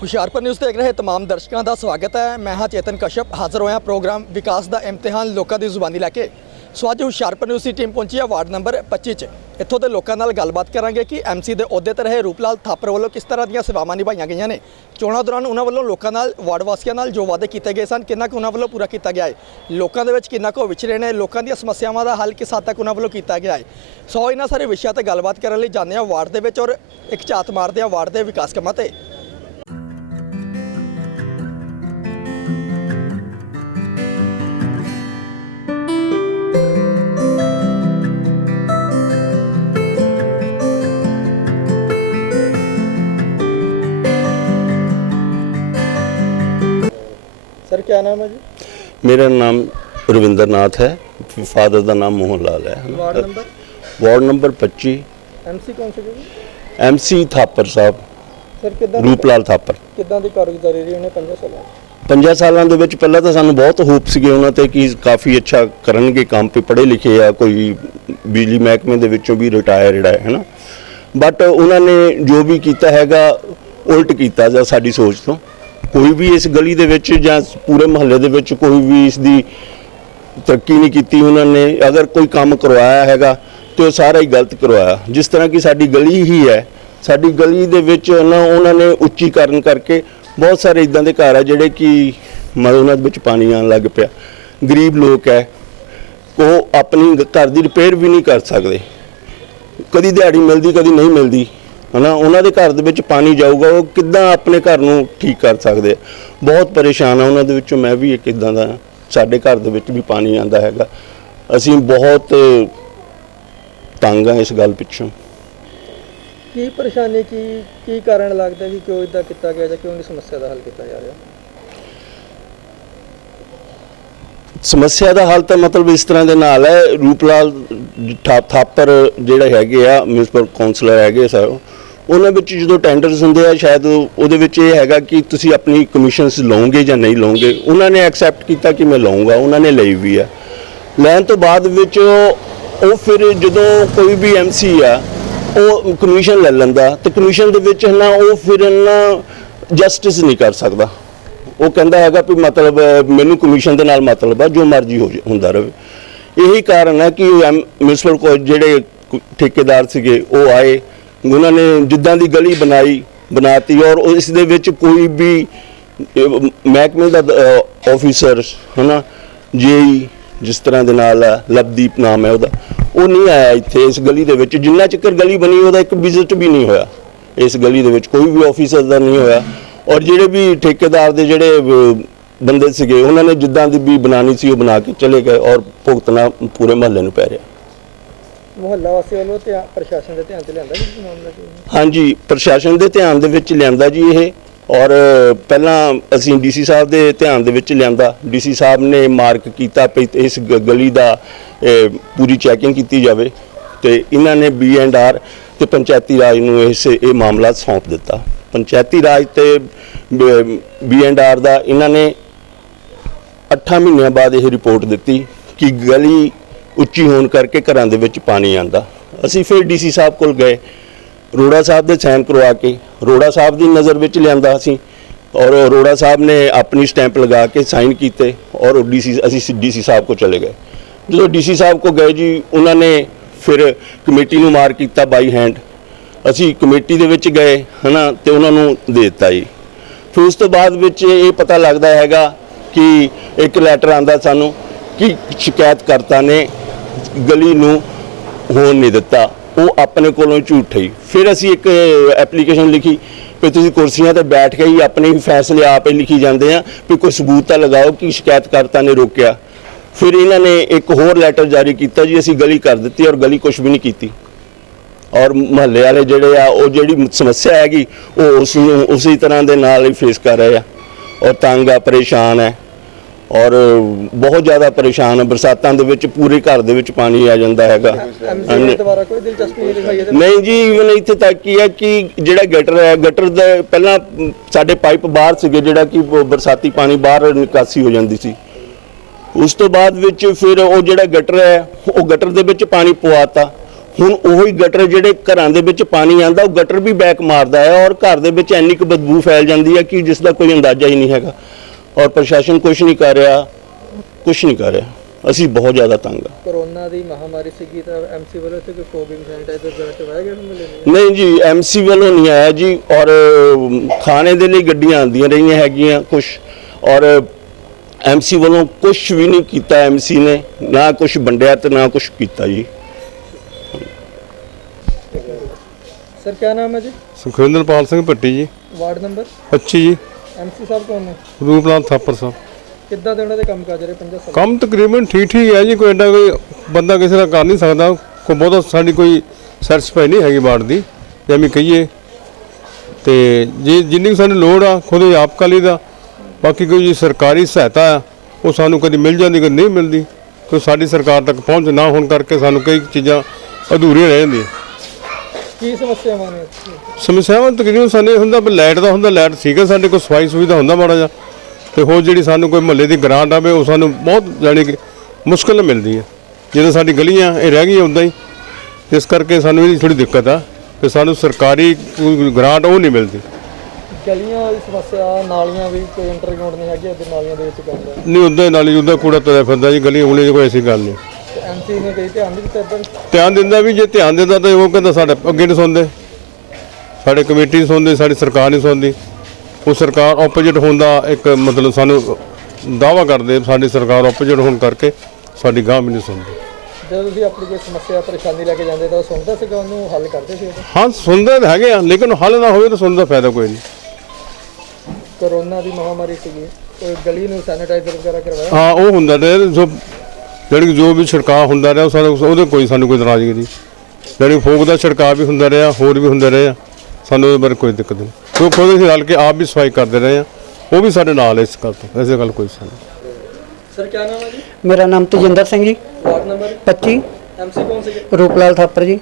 Hoshiarpur news ਦੇਖ ਰਹੇ तमाम ਦਰਸ਼ਕਾਂ ਦਾ ਸਵਾਗਤ ਹੈ ਮੈਂ ਹਾਂ ਚੇਤਨ ਕਸ਼ਪ ਹਾਜ਼ਰ ਹੋਇਆ ਪ੍ਰੋਗਰਾਮ ਵਿਕਾਸ ਦਾ ਇਮਤਿਹਾਨ ਲੋਕਾਂ ਦੀ ਜ਼ੁਬਾਨੀ ਲੈ ਕੇ ਸੋ ਅੱਜ ਹੁਸ਼ਿਆਰਪੁਰ ਨਿਊਜ਼ ਦੀ ਟੀਮ ਪਹੁੰਚੀ ਹੈ ਵਾਰਡ ਨੰਬਰ 25 'ਚ ਇੱਥੋਂ ਦੇ ਲੋਕਾਂ ਨਾਲ ਗੱਲਬਾਤ ਕਰਾਂਗੇ ਕਿ ਐਮਸੀ ਦੇ ਅਹੁਦੇ ਤੇ ਰਹੇ ਰੂਪਲਾਲ ਥਾਪਰ ਵੱਲੋਂ ਕਿਸ ਤਰ੍ਹਾਂ ਦੀਆਂ ਸੇਵਾਵਾਂ ਨਿਭਾਈਆਂ ਗਈਆਂ ਨੇ ਚੋਣਾਂ ਦੌਰਾਨ ਉਹਨਾਂ ਵੱਲੋਂ ਲੋਕਾਂ ਨਾਲ ਵਾਰਡ ਵਾਸੀਆਂ ਨਾਲ ਜੋ ਵਾਅਦੇ ਕੀਤੇ ਗਏ ਸਨ ਕਿੰਨਾ ਕੁ ਉਹਨਾਂ ਵੱਲੋਂ ਪੂਰਾ ਕੀਤਾ ਗਿਆ ਹੈ ਲੋਕਾਂ ਦੇ ਵਿੱਚ ਕਿੰਨਾ ਕੁ ਉਹ ਵਿਚਰੇ ਨੇ ਲੋਕਾਂ ਦੀਆਂ ਸਮੱਸਿਆਵਾਂ ਦਾ ਹੱਲ ਕਿਸ ਹੱਦ ਤੱਕ ਉਹਨਾਂ ਵੱਲੋਂ ਕੀਤਾ ਗਿਆ ਹੈ ਸੋ ਇਹਨਾਂ ਸਾਰੇ ਵਿਸ਼ਿਆਂ ਤੇ ਗੱਲਬਾਤ ਕਰਨ ਲਈ ਜਾਂਦੇ ਹਾਂ ਵਾਰਡ ਦੇ ਵਿੱਚ ਔਰ ਇੱਕ ਝਾਤ ਮਾਰਦੇ ਹਾਂ ਵਾਰਡ ਦੇ ਵਿਕਾਸ ਕੰਮਾਂ ਤੇ ਨਾਮ ਹੈ ਜੀ? ਮੇਰਾ ਨਾਮ ਰਵਿੰਦਰ ਨਾਥ ਹੈ ਫਾਦਰ ਦਾ ਨਾਮ ਮੋਹਨ ਲਾਲ ਹੈ। Ward number? Ward number 25 MC ਕੌਣ ਸੀ ਜੀ? ਐਮਸੀ ਥਾਪਰ ਸਾਹਿਬ ਸਰ ਕਿਦਾਂ ਰੂਪਲਾਲ ਥਾਪਰ। ਕਿਦਾਂ ਦੀ ਕਾਰਗੁਜ਼ਾਰੀ ਰਹੀ ਉਹਨੇ 5 ਸਾਲਾਂ 'ਚ? ਪੰਜਾਂ ਸਾਲਾਂ ਦੇ ਵਿੱਚ ਪਹਿਲਾਂ ਤਾਂ ਸਾਨੂੰ ਬਹੁਤ ਹੋਪ ਸੀਗੇ ਉਹਨਾਂ ਤੇ ਕਿ ਕਾਫੀ ਅੱਛਾ ਕਰਨਗੇ ਕੰਮ ਤੇ ਪੜ੍ਹੇ ਲਿਖੇ ਆ ਕੋਈ ਬਿਜਲੀ ਮਹਿਕਮੇ ਦੇ ਵਿੱਚੋਂ ਵੀ ਰਿਟਾਇਰਡ ਹੈ ਹੈਨਾ। ਬਟ ਉਹਨਾਂ ਨੇ ਜੋ ਵੀ ਕੀਤਾ ਹੈਗਾ ਉਲਟ ਕੀਤਾ ਜਾਂ ਸਾਡੀ ਸੋਚ ਤੋਂ। ਕੋਈ ਵੀ ਇਸ ਗਲੀ ਦੇ ਵਿੱਚ ਜਾਂ ਪੂਰੇ ਮਹੱਲੇ ਦੇ ਵਿੱਚ ਕੋਈ ਵੀ ਇਸ ਦੀ ਤਰੱਕੀ ਨਹੀਂ ਕੀਤੀ ਉਹਨਾਂ ਨੇ, ਅਗਰ ਕੋਈ ਕੰਮ ਕਰਵਾਇਆ ਹੈਗਾ ਤੇ ਉਹ ਸਾਰਾ ਹੀ ਗਲਤ ਕਰਵਾਇਆ। ਜਿਸ ਤਰ੍ਹਾਂ ਕਿ ਸਾਡੀ ਗਲੀ ਹੀ ਹੈ, ਸਾਡੀ ਗਲੀ ਦੇ ਵਿੱਚ ਨਾ ਉਹਨਾਂ ਨੇ ਉੱਚੀਕਰਨ ਕਰਕੇ ਬਹੁਤ ਸਾਰੇ ਇਦਾਂ ਦੇ ਘਰ ਆ ਜਿਹੜੇ ਕਿ ਮਤਲਬ ਉਹਨਾਂ ਦੇ ਵਿੱਚ ਪਾਣੀ ਆਉਣ ਲੱਗ ਪਿਆ। ਗਰੀਬ ਲੋਕ ਹੈ, ਉਹ ਆਪਣੀ ਘਰ ਦੀ ਰਿਪੇਅਰ ਵੀ ਨਹੀਂ ਕਰ ਸਕਦੇ। ਕਦੀ ਦਿਹਾੜੀ ਮਿਲਦੀ, ਕਦੀ ਨਹੀਂ ਮਿਲਦੀ। ਹਨਾ ਉਹਨਾਂ ਦੇ ਘਰ ਦੇ ਵਿੱਚ ਪਾਣੀ ਜਾਊਗਾ ਉਹ ਕਿੱਦਾਂ ਆਪਣੇ ਘਰ ਨੂੰ ਠੀਕ ਕਰ ਸਕਦੇ ਆ? ਬਹੁਤ ਪਰੇਸ਼ਾਨ ਆ ਉਹਨਾਂ ਦੇ ਵਿੱਚੋਂ ਮੈਂ ਵੀ ਇੱਕ ਇਦਾਂ ਦਾ ਸਾਡੇ ਘਰ ਦੇ ਵਿੱਚ ਵੀ ਪਾਣੀ ਆਂਦਾ ਹੈਗਾ। ਅਸੀਂ ਬਹੁਤ ਤੰਗ ਆ ਇਸ ਗੱਲ ਪਿੱਛੋਂ। ਕੀ ਪਰੇਸ਼ਾਨੀ ਕੀ ਕੀ ਕਾਰਨ ਲੱਗਦਾ ਕਿ ਕਿਉਂ ਇਦਾਂ ਕੀਤਾ ਗਿਆ ਜਾਂ ਕਿਉਂ ਨਹੀਂ ਸਮੱਸਿਆ ਦਾ ਹੱਲ ਕੀਤਾ ਜਾ ਰਿਹਾ? ਸਮੱਸਿਆ ਦਾ ਹੱਲ ਤਾਂ ਮਤਲਬ ਇਸ ਤਰ੍ਹਾਂ ਦੇ ਨਾਲ ਹੈ ਰੂਪਲਾਲ ਥਾਪਰ ਜਿਹੜੇ ਹੈਗੇ ਆ ਮਿਊਨਿਸਪਲ ਕਾਉਂਸਲਰ ਹੈਗੇ ਸਰ ਉਹਨਾਂ ਵਿੱਚ ਜਦੋਂ ਟੈਂਡਰਸ ਹੁੰਦੇ ਆ, ਸ਼ਾਇਦ ਉਹਦੇ ਵਿੱਚ ਇਹ ਹੈਗਾ ਕਿ ਤੁਸੀਂ ਆਪਣੀ ਕਮਿਸ਼ਨਸ ਲਓਗੇ ਜਾਂ ਨਹੀਂ ਲਓਗੇ। ਉਹਨਾਂ ਨੇ ਐਕਸੈਪਟ ਕੀਤਾ ਕਿ ਮੈਂ ਲਵਾਂਗਾ ਉਹਨਾਂ ਨੇ ਲਈ ਵੀ ਆ। ਲੈਣ ਤੋਂ ਬਾਅਦ ਵਿੱਚ ਉਹ ਫਿਰ ਜਦੋਂ ਕੋਈ ਵੀ ਐਮਸੀ ਆ, ਉਹ ਕਮਿਸ਼ਨ ਲੈ ਲੈਂਦਾ ਤੇ ਕਮਿਸ਼ਨ ਦੇ ਵਿੱਚ ਨਾ ਉਹ ਫਿਰ ਨਾ ਜਸਟਿਸ ਨਹੀਂ ਕਰ ਸਕਦਾ। ਉਹ ਕਹਿੰਦਾ ਹੈਗਾ ਵੀ ਮਤਲਬ, ਮੈਨੂੰ ਕਮਿਸ਼ਨ ਦੇ ਨਾਲ ਮਤਲਬ ਆ, ਜੋ ਮਰਜ਼ੀ ਹੋ ਜੇ- ਹੁੰਦਾ ਰਹੇ ਇਹੀ ਕਾਰਨ ਹੈ ਕਿ ਮਿਊਨਿਸਪਲ ਕੋ ਜਿਹੜੇ ਠੇਕੇਦਾਰ ਸੀਗੇ, ਉਹ ਆਏ। ਉਹਨਾਂ ਨੇ ਜਿੱਦਾਂ ਦੀ ਗਲੀ ਬਣਾਈ ਬਣਾਤੀ ਔਰ ਇਸ ਦੇ ਵਿੱਚ ਕੋਈ ਵੀ ਮਹਿਕਮੇ ਦਾ ਆਫੀਸਰ ਹਨਾ ਜੇਈ ਜਿਸ ਤਰ੍ਹਾਂ ਦੇ ਨਾਲ ਆ, ਲਵਦੀਪ ਨਾਮ ਹੈ ਉਹਦਾ ਉਹ ਨਹੀਂ ਆਇਆ ਇੱਥੇ ਇਸ ਗਲੀ ਦੇ ਵਿੱਚ। ਜਿੰਨਾ ਚਿਰ ਗਲੀ ਬਣੀ ਉਹਦਾ ਇੱਕ ਵਿਜ਼ਿਟ ਵੀ ਨਹੀਂ ਹੋਇਆ। ਇਸ ਗਲੀ ਦੇ ਵਿੱਚ ਕੋਈ ਵੀ ਆਫੀਸਰ ਦਾ ਨਹੀਂ ਹੋਇਆ। ਔਰ ਜਿਹੜੇ ਵੀ ਠੇਕੇਦਾਰ ਦੇ ਜਿਹੜੇ ਬੰਦੇ ਸੀਗੇ ਉਹਨਾਂ ਨੇ ਜਿੱਦਾਂ ਦੀ ਵੀ ਬਣਾਣੀ ਸੀ ਉਹ ਬਣਾ ਕੇ ਚਲੇ ਗਏ ਔਰ ਭੁਗਤਣਾ ਪੂਰੇ ਮਹੱਲੇ ਨੂੰ ਪੈ ਰਿਹਾ। ਮੁਹੱਲਾ ਵਾਸੀ ਵੱਲੋਂ ਧਿਆਨ ਪ੍ਰਸ਼ਾਸਨ ਦੇ ਧਿਆਨ 'ਚ ਲਿਆਂਦਾ ਜੀ ਮਾਮਲਾ ਕੀ ਹਾਂਜੀ ਪ੍ਰਸ਼ਾਸਨ ਦੇ ਧਿਆਨ ਦੇ ਵਿੱਚ ਲਿਆਂਦਾ ਜੀ ਇਹ। ਔਰ ਪਹਿਲਾਂ ਅਸੀਂ ਡੀਸੀ ਸਾਹਿਬ ਦੇ ਧਿਆਨ ਦੇ ਵਿੱਚ ਲਿਆਂਦਾ। ਡੀਸੀ ਸਾਹਿਬ ਨੇ ਮਾਰਕ ਕੀਤਾ ਵੀ ਇਸ ਗ- ਗਲੀ ਦਾ ਅਹ, ਪੂਰੀ ਚੈਕਿੰਗ ਕੀਤੀ ਜਾਵੇ ਤੇ ਇਹਨਾਂ ਨੇ ਬੀ ਐਂਡ ਆਰ ਤੇ ਪੰਚਾਇਤੀ ਰਾਜ ਨੂੰ ਇਸ ਇਹ ਮਾਮਲਾ ਸੌਂਪ ਦਿੱਤਾ। ਪੰਚਾਇਤੀ ਰਾਜ ਤੇ ਬੀ ਐਂਡ ਆਰ ਦਾ ਇਹਨਾਂ ਨੇ 8 ਮਹੀਨਿਆਂ ਬਾਅਦ ਇਹ ਰਿਪੋਰਟ ਦਿੱਤੀ ਕਿ ਗਲੀ ਉੱਚੀ ਹੋਣ ਕਰਕੇ ਘਰਾਂ ਦੇ ਵਿੱਚ ਪਾਣੀ ਆਂਦਾ ਅਸੀਂ ਫਿਰ ਡੀਸੀ ਸਾਹਿਬ ਕੋਲ ਗਏ। ਰੋੜਾ ਸਾਹਿਬ ਦੇ ਸਾਈਨ ਕਰਵਾ ਕੇ, ਰੋੜਾ ਸਾਹਿਬ ਦੀ ਨਜ਼ਰ ਵਿੱਚ ਲਿਆਂਦਾ ਅਸੀਂ। ਔਰ ਰੋੜਾ ਸਾਹਿਬ ਨੇ ਆਪਣੀ ਸਟੈਂਪ ਲਗਾ ਕੇ ਸਾਈਨ ਕੀਤੇ ਔਰ ਡੀਸੀ ਅਸੀਂ ਡੀਸੀ ਸਾਹਿਬ ਕੋ ਚਲੇ ਗਏ। ਜਦੋਂ ਡੀਸੀ ਸਾਹਿਬ ਕੋ ਗਏ ਜੀ, ਉਹਨਾਂ ਨੇ ਫਿਰ ਕਮੇਟੀ ਨੂੰ ਮਾਰ ਕੀਤਾ ਬਾਈ ਹੈਂਡ। ਅਸੀਂ ਕਮੇਟੀ ਦੇ ਵਿੱਚ ਗਏ, ਹਨਾ, ਤੇ ਉਹਨਾਂ ਨੂੰ ਦੇ ਦਿੱਤਾ ਜੀ। ਫਿਰ ਉਸ ਤੋਂ ਬਾਅਦ ਵਿੱਚ ਇਹ ਪਤਾ ਲੱਗਦਾ ਹੈਗਾ ਕਿ ਇੱਕ ਲੈਟਰ ਆਂਦਾ ਸਾਨੂੰ ਕਿ ਸ਼ਿਕਾਇਤਕਰਤਾ ਨੇ ਗਲੀ ਨੂੰ ਹੋਣ ਨਹੀਂ ਦਿੱਤਾ। ਉਹ ਆਪਣੇ ਕੋਲੋਂ ਝੂਠ ਹੀ। ਫਿਰ ਅਸੀਂ ਇੱਕ ਐਪਲੀਕੇਸ਼ਨ ਲਿਖੀ ਵੀ ਤੁਸੀਂ ਕੁਰਸੀਆਂ ਤੇ ਬੈਠ ਕੇ ਹੀ ਆਪਣੇ ਹੀ ਫੈਸਲੇ ਹੀ ਲਿਖੀ ਜਾਂਦੇ ਆ ਵੀ ਕੋਈ ਸਬੂਤ ਤਾਂ ਲਗਾਓ ਕਿ ਸ਼ਿਕਾਇਤਕਰਤਾ ਨੇ ਰੋਕਿਆ। ਫਿਰ ਇਹਨਾਂ ਨੇ ਇੱਕ ਹੋਰ ਲੈਟਰ ਜਾਰੀ ਕੀਤਾ ਜੀ, ਅਸੀਂ ਗਲੀ ਕਰ ਦਿੱਤੀ ਔਰ ਗਲੀ ਕੁਝ ਵੀ ਨਹੀਂ ਕੀਤੀ। ਔਰ ਮਹੱਲੇ ਵਾਲੇ ਜਿਹੜੇ ਆ, ਉਹ ਜਿਹੜੀ ਸਮੱਸਿਆ ਹੈਗੀ, ਉਹ ਉਸ ਨੂੰ ਉਸੇ ਤਰ੍ਹਾਂ ਦੇ ਨਾਲ ਹੀ ਫੇਸ ਕਰ ਰਹੇ ਆ। ਔਰ ਤੰਗ ਆ, ਪਰੇਸ਼ਾਨ ਹੈ ਔਰ ਬਹੁਤ ਜ਼ਿਆਦਾ ਪਰੇਸ਼ਾਨ ਬਰਸਾਤਾਂ ਦੇ ਵਿੱਚ ਪੂਰੇ ਘਰ ਦੇ ਵਿੱਚ ਪਾਣੀ ਆ ਜਾਂਦਾ ਹੈਗਾ। ਐਮਸੀ ਨੇ ਦੁਬਾਰਾ ਕੋਈ ਦਿਲਚਸਪੀ ਨਹੀਂ ਦਿਖਾਈ ਇਹਦੇ ਨਹੀਂ ਜੀ ਇਵਨ ਇੱਥੇ ਤੱਕ ਕੀ ਹੈ ਕਿ ਜਿਹੜਾ ਗਟਰ ਹੈ ਗਟਰ ਦਾ ਪਹਿਲਾਂ ਸਾਡੇ ਪਾਈਪ ਬਾਹਰ ਸੀਗੇ ਜਿਹੜਾ ਕਿ ਬਰਸਾਤੀ ਪਾਣੀ ਬਾਹਰ ਨਿਕਾਸੀ ਹੋ ਜਾਂਦੀ ਸੀ। ਉਸ ਤੋਂ ਬਾਅਦ ਵਿੱਚ ਫਿਰ ਉਹ ਜਿਹੜਾ ਗਟਰ ਹੈ ਉਹ ਗਟਰ ਦੇ ਵਿੱਚ ਪਾਣੀ ਪਵਾਤਾ। ਹੁਣ ਉਹੀ ਗਟਰ ਜਿਹੜੇ ਘਰਾਂ ਦੇ ਵਿੱਚ ਪਾਣੀ ਆਂਦਾ ਉਹ ਗਟਰ ਵੀ ਬੈਕ ਮਾਰਦਾ ਹੈ ਔਰ ਘਰ ਦੇ ਵਿੱਚ ਇੰਨੀ ਕੁ ਬਦਬੂ ਫੈਲ ਜਾਂਦੀ ਹੈ ਕਿ ਜਿਸ ਦਾ ਕੋਈ ਅੰਦਾਜ਼ਾ ਹੀ ਨਹੀਂ ਹੈਗਾ। ਔਰ ਪ੍ਰਸ਼ਾਸਨ ਕੁਝ ਨਹੀਂ ਕਰ ਰਿਹਾ ਕੁਝ ਨਹੀਂ ਕਰ ਰਿਹਾ। ਅਸੀਂ ਬਹੁਤ ਜ਼ਿਆਦਾ ਤੰਗ ਆ। ਕਰੋਨਾ ਦੀ ਮਹਾਮਾਰੀ ਸੀਗੀ ਤਾਂ ਐਮਸੀ ਵੱਲੋਂ ਇੱਥੇ ਕੋਈ ਫੋਗਿੰਗ ਸੈਨੀਟਾਈਜ਼ਰ ਵਗੈਰਾ ਚਵਾਇਆ ਗਿਆ ਮਿਲੇ ਨਹੀਂ ਜੀ ਐਮਸੀ ਵੱਲੋਂ ਨਹੀਂ ਆਇਆ ਜੀ ਔਰ ਖਾਣੇ ਦੇ ਲਈ ਗੱਡੀਆਂ ਆਉਂਦੀਆਂ ਰਹੀਆਂ ਹੈਗੀਆਂ ਕੁਝ ਔਰ ਐਮਸੀ ਵੱਲੋਂ ਕੁਝ ਵੀ ਨਹੀਂ ਕੀਤਾ ਐਮਸੀ ਨੇ ਨਾ ਕੁਝ ਵੰਡਿਆ ਤੇ ਨਾ ਕੁਝ ਕੀਤਾ ਜੀ। ਸਰ ਕੀ ਨਾਮ ਹੈ ਜੀ? ਸੁਖਵਿੰਦਰਪਾਲ ਸਿੰਘ ਭੱਟੀ ਜੀ। Ward number? ਅੱਛੀ ਜੀ। ਐਮਸੀ ਸਾਹਿਬ ਕੌਣ ਨੇ? ਰੂਪਲਾਲ ਥਾਪਰ ਸਾਹਿਬ। ਕਿੱਦਾਂ ਦੇ ਉਹਨਾਂ ਦੇ ਕੰਮ ਕਾਜ ਰਹੇ? 50 ਸਾਲ। ਕੰਮ ਤਕਰੀਬਨ ਠੀਕ ਠੀਕ ਹੈ ਜੀ ਕੋਈ ਐਡਾ ਕੋਈ ਬੰਦਾ ਕਿਸੇ ਦਾ ਕਰ ਨਹੀਂ ਸਕਦਾ। ਕੋਈ ਬਹੁਤਾ ਸਾਡੀ ਕੋਈ ਸੈਟੀਸਫਾਈ ਨਹੀਂ ਹੈਗੀ ਬਾੜ ਦੀ ਜੇ ਅਸੀਂ ਕਹੀਏ। ਤੇ ਜੇ ਜਿੰਨੀ ਕੁ ਸਾਨੂੰ ਲੋੜ ਆ ਖੁਦ ਹੀ ਆਪ ਕਰ ਲਈਦਾ। ਬਾਕੀ ਕੋਈ ਜੀ ਸਰਕਾਰੀ ਸਹਾਇਤਾ ਆ ਉਹ ਸਾਨੂੰ ਕਦੀ ਮਿਲ ਜਾਂਦੀ ਕਦੀ ਨਹੀਂ ਮਿਲਦੀ। ਕੋਈ ਸਾਡੀ ਸਰਕਾਰ ਤੱਕ ਪਹੁੰਚ ਨਾ ਹੋਣ ਕਰਕੇ ਸਾਨੂੰ ਕਈ ਚੀਜ਼ਾਂ ਅਧੂਰੀਆਂ ਰਹਿ ਜਾਂਦੀਆਂ। ਕੀ ਸਮੱਸਿਆਵਾਂ ਨੇ? ਸਮੱਸਿਆਵਾਂ ਤਕਰੀਬਨ ਸਾਨੂੰ ਹੁੰਦਾ ਵੀ ਲਾਈਟ ਦਾ ਹੁੰਦਾ ਲਾਈਟ ਠੀਕ ਹੈ ਸਾਡੇ ਕੋਲ ਸਫ਼ਾਈ ਸੁਵਿਧਾ ਹੁੰਦਾ ਮਾੜਾ ਜਿਹਾ। ਤੇ ਹੋਰ ਜਿਹੜੀ ਸਾਨੂੰ ਕੋਈ ਮਹੱਲੇ ਦੀ ਗ੍ਰਾਂਟ ਆਵੇ ਉਹ ਸਾਨੂੰ ਬਹੁਤ ਜਾਣੀ ਕਿ ਮੁਸ਼ਕਲ ਮਿਲਦੀ ਹੈ ਜਦੋਂ ਸਾਡੀ ਗਲੀਆਂ ਇਹ ਰਹਿ ਗਈਆਂ ਉਦਾਂ ਹੀ। ਇਸ ਕਰਕੇ ਸਾਨੂੰ ਇਹਦੀ ਥੋੜੀ ਦਿੱਕਤ ਆ। ਕਿ ਸਾਨੂੰ ਸਰਕਾਰੀ ਗ੍ਰਾਂਟ ਉਹ ਨਹੀਂ ਮਿਲਦੀ। ਗਲੀਆਂ ਦੀ ਸਮੱਸਿਆ ਨਾਲੀਆਂ ਵੀ ਕੋਈ ਇੰਟਰਗਰਾਉਂਡ ਨਹੀਂ ਹੈਗੀ ਉਹਦੇ ਨਾਲੀਆਂ ਦੇ ਵਿੱਚ ਕੰਮ ਨਹੀਂ ਉਦਾਂ ਹੀ ਨਾਲੀ ਉਦਾਂ ਕੂੜਾ ਤੁਰਿਆ ਫਿਰਦਾ ਜੀ ਗਲੀਆਂ ਗੁਲੀਆਂ 'ਚ ਕੋਈ ਐਸੀ ਗੱਲ ਨਹੀਂ। ਐਮਸੀ ਨੇ ਕਈ ਧਿਆਨ ਨਹੀਂ ਦਿੱਤਾ ਇੱਧਰ? ਧਿਆਨ ਦਿੰਦਾ ਵੀ ਜੇ ਧਿਆਨ ਦਿੰਦਾ ਤਾਂ ਉਹ ਕਹਿੰਦਾ ਸਾਡੇ ਅੱਗੇ ਨਹੀਂ ਸੁਣਦੇ। ਸਾਡੇ ਕਮੇਟੀ ਨਹੀਂ ਸੁਣਦੀ ਸਾਡੀ ਸਰਕਾਰ ਨਹੀਂ ਸੁਣਦੀ। ਉਹ ਸਰਕਾਰ ਆਪੋਜੀਟ ਹੋਣ ਦਾ ਇੱਕ ਮਤਲਬ ਸਾਨੂੰ ਦਾਵਾ ਕਰਦੇ ਸਾਡੀ ਸਰਕਾਰ ਆਪੋਜੀਟ ਹੋਣ ਕਰਕੇ ਸਾਡੀ ਗਾਂ ਵੀ ਨਹੀਂ ਸੁਣਦੀ। ਜਦੋਂ ਤੁਸੀਂ ਆਪਣੀ ਕੋਈ ਸਮੱਸਿਆ ਪਰੇਸ਼ਾਨੀ ਲੈ ਕੇ ਜਾਂਦੇ ਤਾਂ ਉਹ ਸੁਣਦਾ ਸੀਗਾ ਉਹਨੂੰ ਹੱਲ ਕਰਦੇ ਸੀ ਉਹ? ਹਾਂ ਸੁਣਦੇ ਤਾਂ ਹੈਗੇ ਆ ਲੇਕਿਨ ਹੱਲ ਨਾ ਹੋਵੇ ਤਾਂ ਸੁਣਨ ਦਾ ਫਾਇਦਾ ਕੋਈ ਨਹੀਂ। ਕਰੋਨਾ ਦੀ ਮਹਾਮਾਰੀ ਸੀਗੀ ਕੋਈ ਗਲੀ ਨੂੰ ਸੈਨੀਟਾਈਜ਼ਰ ਵਗੈਰਾ ਕਰਵਾਇਆ? ਹਾਂ ਉਹ ਹੁੰਦਾ ਰਿਹਾ ਜੋ ਜਿਹੜੀ ਕਿ ਜੋ ਵੀ ਛਿੜਕਾਅ ਹੁੰਦਾ ਰਿਹਾ ਉਹ ਸਾਨੂੰ ਉਹਦੇ ਕੋਈ ਸਾਨੂੰ ਕੋਈ ਨਾਰਾਜ਼ਗੀ ਨਹੀਂ ਜਿਹੜੀ ਫੋਕ ਦਾ ਛਿੜਕਾਅ ਵੀ ਹੁੰਦਾ ਰਿਹਾ ਹੋਰ ਵੀ ਹੁੰਦੇ ਰਹੇ ਆ। ਸਾਨੂੰ ਉਹਦੇ ਬਾਰੇ ਕੋਈ ਦਿੱਕਤ ਨਹੀਂ। ਕਿਉਂ ਖੁਦ ਅਸੀਂ ਰਲ ਕੇ ਆਪ ਵੀ ਸਫ਼ਾਈ ਕਰਦੇ ਰਹੇ ਆ ਉਹ ਵੀ ਸਾਡੇ ਨਾਲ ਹੈ ਇਸ ਗੱਲ ਤੋਂ। ਐਸੇ ਗੱਲ ਕੋਈ ਸਾਨੂੰ ਸਰ ਕੀ ਨਾਮ ਹੈ ਜੀ? ਮੇਰਾ ਨਾਮ Tejinder Singh ji. Ward number? 25 MC ਕੌਣ ਸੀਗੇ? ਰੂਪਲਾਲ ਥਾਪਰ ਜੀ।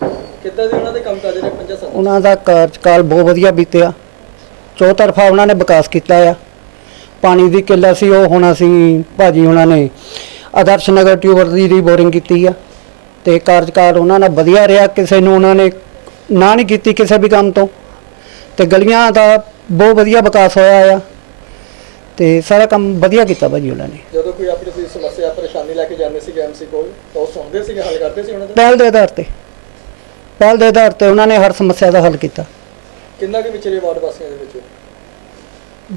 ਕਿੱਦਾਂ ਦੇ ਉਹਨਾਂ ਦੇ ਕੰਮ ਕਾਜ ਰਹੇ 50 ਸਾਲ ਉਹਨਾਂ ਦਾ ਕਾਰਜਕਾਲ ਬਹੁਤ ਵਧੀਆ ਬੀਤਿਆ। ਚੌਤਰਫਾ ਉਹਨਾਂ ਨੇ ਵਿਕਾਸ ਕੀਤਾ ਆ। ਪਾਣੀ ਦੀ ਕਿੱਲਾ ਸੀ ਉਹ ਹੁਣ ਅਸੀਂ ਭਾਜੀ ਉਹਨਾਂ ਨੇ ਆਦਰਸ਼ ਨਗਰ ਟਿਊਬਰ ਦੀ ਰੀਬੋਰਿੰਗ ਕੀਤੀ ਆ ਤੇ ਕਾਰਜਕਾਲ ਉਹਨਾਂ ਦਾ ਵਧੀਆ ਰਿਹਾ ਕਿਸੇ ਨੂੰ ਉਹਨਾਂ ਨੇ ਨਾ ਨਹੀਂ ਕੀਤੀ ਕਿਸੇ ਵੀ ਕੰਮ ਤੋਂ। ਤੇ ਗਲੀਆਂ ਦਾ ਬਹੁਤ ਵਧੀਆ ਵਿਕਾਸ ਹੋਇਆ ਆ ਤੇ ਸਾਰਾ ਕੰਮ ਵਧੀਆ ਕੀਤਾ ਭਾਜੀ ਉਹਨਾਂ ਨੇ। ਜਦੋਂ ਕੋਈ ਆਪਣੀ ਕੋਈ ਸਮੱਸਿਆ ਪਰੇਸ਼ਾਨੀ ਲੈ ਕੇ ਜਾਂਦੇ ਸੀਗੇ ਐਮਸੀ ਕੋਲ ਤਾਂ ਉਹ ਸੁਣਦੇ ਸੀਗੇ ਹੱਲ ਕਰਦੇ ਸੀ ਉਹਨਾਂ ਦਾ? ਪਹਿਲ ਦੇ ਆਧਾਰ ਤੇ। ਪਹਿਲ ਦੇ ਆਧਾਰ ਤੇ ਉਹਨਾਂ ਨੇ ਹਰ ਸਮੱਸਿਆ ਦਾ ਹੱਲ ਕੀਤਾ। ਕਿੰਨਾ ਕੁ ਵਿਚਰੇ ਵਾਰਡ ਵਾਸੀਆਂ ਦੇ ਵਿੱਚ?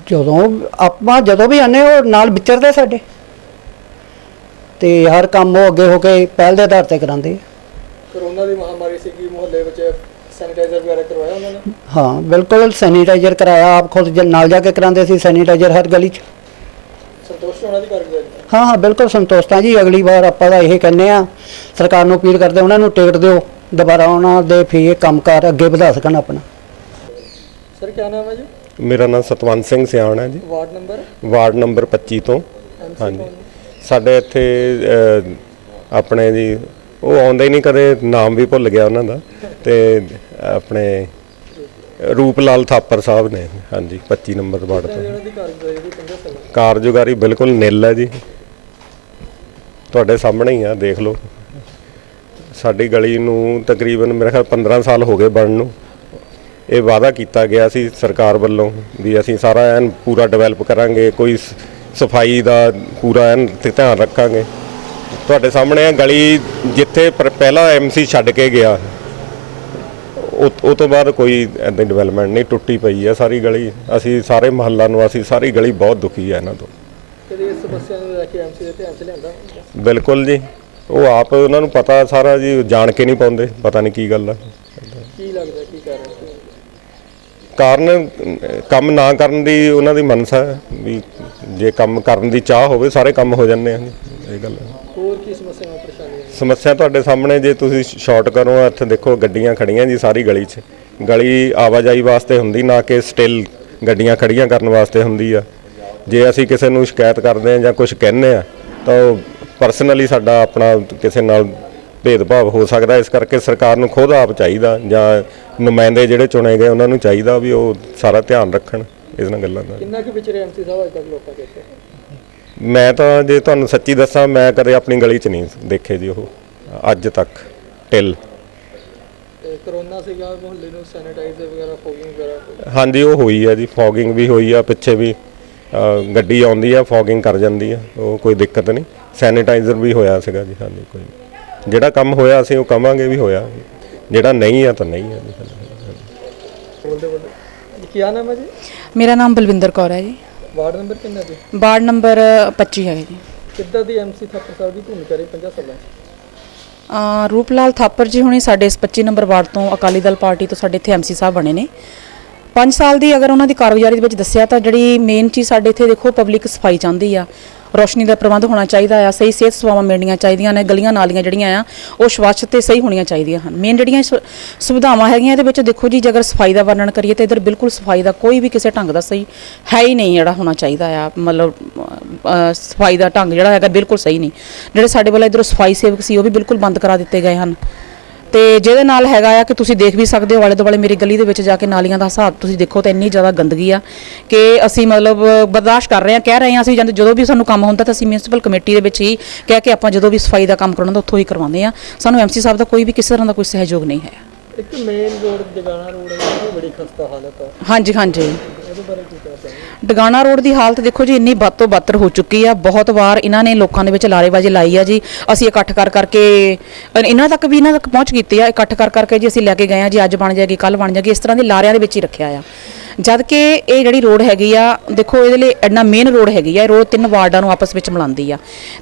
ਜਦੋਂ ਆਪਾਂ ਜਦੋਂ ਵੀ ਆਨੇ ਉਹ ਨਾਲ ਵਿਚਰਦੇ ਸਾਡੇ। ਤੇ ਹਰ ਕੰਮ ਉਹ ਅੱਗੇ ਹੋ ਕੇ ਪਹਿਲ ਦੇ ਆਧਾਰ ਤੇ ਕਰਾਉਂਦੇ ਆ। ਕਰੋਨਾ ਦੀ ਮਹਾਮਾਰੀ ਸੀਗੀ ਮੁਹੱਲੇ ਵਿੱਚ ਸੈਨੀਟਾਈਜ਼ਰ ਵਗੈਰਾ ਕਰਵਾਇਆ ਉਹਨਾਂ ਨੇ? ਹਾਂ ਬਿਲਕੁਲ ਸੈਨੀਟਾਈਜ਼ਰ ਕਰਾਇਆ ਆਪ ਖੁਦ ਜ- ਨਾਲ ਜਾ ਕੇ ਕਰਾਉਂਦੇ ਸੀ ਸੈਨੀਟਾਈਜ਼ਰ ਹਰ ਗਲੀ 'ਚ। ਸੰਤੋਸ਼ ਉਹਨਾਂ ਦੀ ਕਾਰਗੁਜ਼ਾਰੀ ਹਾਂ ਹਾਂ ਬਿਲਕੁਲ ਸੰਤੁਸ਼ਟ ਹਾਂ ਜੀ ਅਗਲੀ ਵਾਰ ਆਪਾਂ ਤਾਂ ਇਹ ਕਹਿੰਨੇ ਆ ਸਰਕਾਰ ਨੂੰ ਅਪੀਲ ਕਰਦੇ ਉਹਨਾਂ ਨੂੰ ਟਿਕਟ ਦਿਓ ਦੁਬਾਰਾ ਉਹਨਾਂ ਦੇ ਫੇਰ ਕੰਮਕਾਰ ਅੱਗੇ ਵਧਾ ਸਕਣ ਆਪਣਾ। ਸਰ ਕੀ ਨਾਮ ਹੈ ਜੀ? ਮੇਰਾ ਨਾਮ ਸਤਵੰਤ ਸਿੰਘ ਸਿਆਣ ਹੈ ਜੀ। Ward number? ਵਾਰਡ ਨੰਬਰ 25 ਤੋਂ। ਹਾਂਜੀ। ਸਾਡੇ ਇੱਥੇ ਆਪਣੇ ਜੀ, ਉਹ ਆਉਂਦੇ ਹੀ ਨਹੀਂ, ਕਦੇ ਨਾਮ ਵੀ ਭੁੱਲ ਗਿਆ ਉਹਨਾਂ ਦਾ ਤੇ ਆਪਣੇ ਰੂਪ ਲਾਲ ਥਾਪਰ ਸਾਹਿਬ ਨੇ, ਹਾਂਜੀ 25 ਨੰਬਰ ਵਾਰਡ ਤੋਂ। ਉਹਨਾਂ ਦੀ ਕਾਰਗੁਜ਼ਾਰੀ ਦੀ 50 ਸਾਲ ਕਾਰਜਕਾਰੀ ਬਿਲਕੁਲ ਨਿਲ ਹੈ ਜੀ। ਤੁਹਾਡੇ ਸਾਹਮਣੇ ਹੀ ਆ, ਦੇਖ ਲਓ। ਸਾਡੀ ਗਲੀ ਨੂੰ ਤਕਰੀਬਨ ਮੇਰੇ ਖਿਆਲ 15 ਸਾਲ ਹੋ ਗਏ ਬਣਨ ਨੂੰ। ਇਹ ਵਾਅਦਾ ਕੀਤਾ ਗਿਆ ਸੀ ਸਰਕਾਰ ਵੱਲੋਂ ਵੀ ਅਸੀਂ ਸਾਰਾ ਐਨ ਪੂਰਾ ਡਿਵੈਲਪ ਕਰਾਂਗੇ, ਕੋਈ ਸਫ਼ਾਈ ਦਾ ਪੂਰਾ ਐਨ ਤੇ ਧਿਆਨ ਰੱਖਾਂਗੇ। ਤੁਹਾਡੇ ਸਾਹਮਣੇ ਆ ਗਲੀ ਜਿੱਥੇ ਪਹਿਲਾ ਐਮਸੀ ਛੱਡ ਕੇ ਗਿਆ। ਉਹ ਤੋਂ ਬਾਅਦ ਕੋਈ ਐਦਾਂ ਡਿਵੈਲਪਮੈਂਟ ਨਹੀਂ ਟੁੱਟੀ ਪਈ ਹੈ ਸਾਰੀ ਗਲੀ। ਅਸੀਂ ਸਾਰੇ ਮਹੱਲਾ ਨੂੰ ਅਸੀਂ ਸਾਰੀ ਗਲੀ ਬਹੁਤ ਦੁਖੀ ਹੈ ਇਹਨਾਂ ਤੋਂ। ਕਦੇ ਇਸ ਸਮੱਸਿਆ ਨੂੰ ਲੈ ਕੇ ਐਮਸੀ ਦੇ ਧਿਆਨ 'ਚ ਲਿਆਂਦਾ ਬਿਲਕੁਲ ਜੀ। ਉਹ ਆਪ ਉਹਨਾਂ ਨੂੰ ਪਤਾ ਸਾਰਾ ਜੀ ਜਾਣ ਕੇ ਨਹੀਂ ਪਾਉਂਦੇ ਪਤਾ ਨਹੀਂ ਕੀ ਗੱਲ ਆ। ਕੀ ਲੱਗਦਾ ਕਾਰਨ ਕੰਮ ਨਾ ਕਰਨ ਦੀ ਉਹਨਾਂ ਦੀ ਮਨਸਾ ਹੈ ਵੀ ਜੇ ਕੰਮ ਕਰਨ ਦੀ ਚਾਹ ਹੋਵੇ ਸਾਰੇ ਕੰਮ ਹੋ ਜਾਂਦੇ ਆ ਜੀ ਇਹ ਗੱਲ ਹੈ। ਹੋਰ ਕੀ ਸਮੱਸਿਆਵਾਂ ਪਰੇਸ਼ਾਨੀਆਂ? ਸਮੱਸਿਆ ਤੁਹਾਡੇ ਸਾਹਮਣੇ ਜੇ ਤੁਸੀਂ ਸ਼ਾਰਟ ਕਰੋ ਇੱਥੇ ਦੇਖੋ ਗੱਡੀਆਂ ਖੜੀਆਂ ਜੀ ਸਾਰੀ ਗਲੀ 'ਚ। ਗਲੀ ਆਵਾਜਾਈ ਵਾਸਤੇ ਹੁੰਦੀ ਨਾ ਕਿ ਸਟਿਲ ਗੱਡੀਆਂ ਖੜੀਆਂ ਕਰਨ ਵਾਸਤੇ ਹੁੰਦੀ ਆ। ਜੇ ਅਸੀਂ ਕਿਸੇ ਨੂੰ ਸ਼ਿਕਾਇਤ ਕਰਦੇ ਆ ਜਾਂ ਕੁਝ ਕਹਿੰਦੇ ਆ ਤਾਂ ਪਰਸਨਲੀ ਸਾਡਾ ਆਪਣਾ ਕਿਸੇ ਨਾਲ ਭੇਦਭਾਵ ਹੋ ਸਕਦਾ ਇਸ ਕਰਕੇ ਸਰਕਾਰ ਨੂੰ ਖੁਦ ਆਪ ਚਾਹੀਦਾ ਜਾਂ ਨੁਮਾਇੰਦੇ ਜਿਹੜੇ ਚੁਣੇ ਗਏ ਉਹਨਾਂ ਨੂੰ ਚਾਹੀਦਾ ਵੀ ਉਹ ਸਾਰਾ ਧਿਆਨ ਰੱਖਣ ਇਹਨਾਂ ਗੱਲਾਂ ਦਾ। ਕਿੰਨਾ ਕੁ ਵਿਚਰੇ ਐਮਸੀ ਸਾਹਿਬ ਅੱਜ ਤੱਕ ਲੋਕਾਂ ਦੇ ਇੱਥੇ? ਮੈਂ ਤਾਂ ਜੇ ਤੁਹਾਨੂੰ ਸੱਚੀ ਦੱਸਾਂ ਮੈਂ ਕਦੇ ਆਪਣੀ ਗਲੀ 'ਚ ਨਹੀਂ ਦੇਖੇ ਜੀ ਉਹ ਅੱਜ ਤੱਕ ਟਿਲ ਕਰੋਨਾ ਸੀਗਾ ਮੁਹੱਲੇ ਨੂੰ ਸੈਨੀਟਾਈਜ਼ਰ ਵਗੈਰਾ ਫੋਗਿੰਗ ਵਗੈਰਾ ਹਾਂਜੀ ਉਹ ਹੋਈ ਆ ਜੀ ਫੌਗਿੰਗ ਵੀ ਹੋਈ ਆ ਪਿੱਛੇ ਵੀ ਗੱਡੀ ਆਉਂਦੀ ਆ ਫੌਗਿੰਗ ਕਰ ਜਾਂਦੀ ਆ ਉਹ ਕੋਈ ਦਿੱਕਤ ਨਹੀਂ। ਸੈਨੀਟਾਈਜ਼ਰ ਵੀ ਹੋਇਆ ਸੀਗਾ ਜੀ ਹਾਂਜੀ ਕੋਈ ਜਿਹੜਾ ਕੰਮ ਹੋਇਆ ਅਸੀਂ ਉਹ ਕਵਾਂਗੇ ਵੀ ਹੋਇਆ। ਜਿਹੜਾ ਨਹੀਂ ਆ ਤਾਂ ਨਹੀਂ ਆ ਕੀ ਨਾਮ ਹੈ ਜੀ? ਮੇਰਾ ਨਾਮ ਬਲਵਿੰਦਰ ਕੌਰ ਹੈ ਜੀ। ਵਾਰਡ ਨੰਬਰ ਕਿੰਨਾ ਜੀ? ਵਾਰਡ ਨੰਬਰ 25 ਹੈ ਜੀ। ਕਿੱਦਾਂ ਦੀ ਐਮਸੀ ਥਾਪਰ ਸਾਹਿਬ ਦੀ ਭੂਮਿਕਾ ਰਹੀ 50 ਸਾਲਾਂ 'ਚ? ਅਹ ਰੂਪਲਾਲ ਥਾਪਰ ਜੀ ਹੁਣੀ ਸਾਡੇ ਇਸ 25 ਨੰਬਰ ਵਾਰਡ ਤੋਂ ਅਕਾਲੀ ਦਲ ਪਾਰਟੀ ਤੋਂ ਸਾਡੇ ਇੱਥੇ ਐਮਸੀ ਸਾਹਿਬ ਬਣੇ ਨੇ। 5 ਸਾਲ ਦੀ ਅਗਰ ਉਹਨਾਂ ਦੀ ਕਾਰਗੁਜ਼ਾਰੀ ਦੇ ਵਿੱਚ ਦੱਸਿਆ ਤਾਂ ਜਿਹੜੀ ਮੇਨ ਚੀਜ਼ ਸਾਡੇ ਇੱਥੇ ਦੇਖੋ ਪਬਲਿਕ ਸਫ਼ਾਈ ਚਾਹੁੰਦੀ ਆ। ਰੋਸ਼ਨੀ ਦਾ ਪ੍ਰਬੰਧ ਹੋਣਾ ਚਾਹੀਦਾ ਆ ਸਹੀ ਸਿਹਤ ਸੇਵਾਵਾਂ ਮਿਲਣੀਆਂ ਚਾਹੀਦੀਆਂ ਨੇ ਗਲੀਆਂ ਨਾਲੀਆਂ ਜਿਹੜੀਆਂ ਆ ਉਹ ਸਵੱਛ ਤੇ ਸਹੀ ਹੋਣੀਆਂ ਚਾਹੀਦੀਆਂ ਹਨ। ਮੇਨ ਜਿਹੜੀਆਂ ਸ ਸੁਵਿਧਾਵਾਂ ਹੈਗੀਆਂ ਇਹਦੇ ਵਿੱਚ ਦੇਖੋ ਜੀ ਜੇ ਅਗਰ ਸਫ਼ਾਈ ਦਾ ਵਰਣਨ ਕਰੀਏ ਤਾਂ ਇਧਰ ਬਿਲਕੁਲ ਸਫ਼ਾਈ ਦਾ ਕੋਈ ਵੀ ਕਿਸੇ ਢੰਗ ਦਾ ਸਹੀ ਹੈ ਹੀ ਨਹੀਂ ਜਿਹੜਾ ਹੋਣਾ ਚਾਹੀਦਾ ਆ। ਮਤਲਬ ਅਹ, ਸਫ਼ਾਈ ਦਾ ਢੰਗ ਜਿਹੜਾ ਹੈਗਾ ਬਿਲਕੁਲ ਸਹੀ ਨਹੀਂ। ਜਿਹੜੇ ਸਾਡੇ ਵੱਲੋਂ ਇਧਰੋਂ ਸਫ਼ਾਈ ਸੇਵਕ ਸੀ ਉਹ ਵੀ ਬਿਲਕੁਲ ਬੰਦ ਕਰਾ ਦਿੱਤੇ ਗਏ ਹਨ। ਤੇ ਜਿਹਦੇ ਨਾਲ ਹੈਗਾ ਆ ਕਿ ਤੁਸੀਂ ਦੇਖ ਵੀ ਸਕਦੇ ਹੋ ਆਲੇ ਦੁਆਲੇ ਮੇਰੀ ਗਲੀ ਦੇ ਵਿੱਚ ਜਾ ਕੇ ਨਾਲੀਆਂ ਦਾ ਹਿਸਾਬ ਤੁਸੀਂ ਦੇਖੋ ਤਾਂ ਇੰਨੀ ਜ਼ਿਆਦਾ ਗੰਦਗੀ ਆ ਕਿ ਅਸੀਂ ਮਤਲਬ ਬਰਦਾਸ਼ਤ ਕਰ ਰਹੇ ਹਾਂ, ਕਹਿ ਰਹੇ ਹਾਂ ਅਸੀਂ ਜਦ- ਜਦੋਂ ਵੀ ਸਾਨੂੰ ਕੰਮ ਹੁੰਦਾ ਤਾਂ ਅਸੀਂ ਮਿਊਨਿਸਪਲ ਕਮੇਟੀ ਦੇ ਵਿੱਚ ਹੀ ਕਹਿ ਕੇ ਆਪਾਂ ਜਦੋਂ ਵੀ ਸਫ਼ਾਈ ਦਾ ਕੰਮ ਕਰਾਉਣਾ ਤਾਂ ਉੱਥੋਂ ਹੀ ਕਰਵਾਉਂਦੇ ਆ ਸਾਨੂੰ ਐਮਸੀ ਸਾਹਿਬ ਦਾ ਕੋਈ ਵੀ ਕਿਸੇ ਤਰ੍ਹਾਂ ਦਾ ਕੋਈ ਸਹਿਯੋਗ ਨਹੀਂ ਹੈ। ਇੱਕ ਮੇਨ ਰੋਡ ਜਗਾਣਾ ਰੋਡ ਹੈ ਉਹ ਬੜੀ ਖਸਤਾ ਹਾਲਤ ਹੈ ਹਾਂਜੀ ਹਾਂਜੀ। ਇਹਦੇ ਬਾਰੇ ਕੀ ਕਹਿਣਾ ਚਾਹੁੰਦੇ ਡਗਾਣਾ ਰੋਡ ਦੀ ਹਾਲਤ ਦੇਖੋ ਜੀ ਇੰਨੀ ਬਦ ਤੋਂ ਬਦਤਰ ਹੋ ਚੁੱਕੀ ਆ। ਬਹੁਤ ਵਾਰ ਇਹਨਾਂ ਨੇ ਲੋਕਾਂ ਦੇ ਵਿੱਚ ਲਾਰੇਬਾਜ਼ੀ ਲਾਈ ਆ ਜੀ। ਅਸੀਂ ਇਕੱਠ ਕਰ ਕਰਕੇ ਅ, ਇਹਨਾਂ ਤੱਕ ਵੀ ਇਹਨਾਂ ਤੱਕ ਪਹੁੰਚ ਕੀਤੀ ਆ। ਇਕੱਠ ਕਰ ਕਰਕੇ ਜੀ ਅਸੀਂ ਲੈ ਕੇ ਗਏ ਆ ਜੀ। ਅੱਜ ਬਣ ਜਾਏਗੀ ਕੱਲ ਬਣ ਜਾਏਗੀ। ਇਸ ਤਰ੍ਹਾਂ ਦੇ ਲਾਰਿਆਂ ਦੇ ਵਿੱਚ ਹੀ ਰੱਖਿਆ ਆ। ਜਦ ਕਿ ਇਹ ਜਿਹੜੀ ਰੋਡ ਹੈਗੀ ਆ ਦੇਖੋ ਇਹਦੇ ਲਈ ਐਡਾ ਮੇਨ ਰੋਡ ਹੈਗੀ ਆ ਇਹ ਰੋਡ ਤਿੰਨ ਵਾਰਡਾਂ ਨੂੰ ਆਪਸ ਵਿੱਚ ਮਿਲਾਉਂਦੀ ਆ।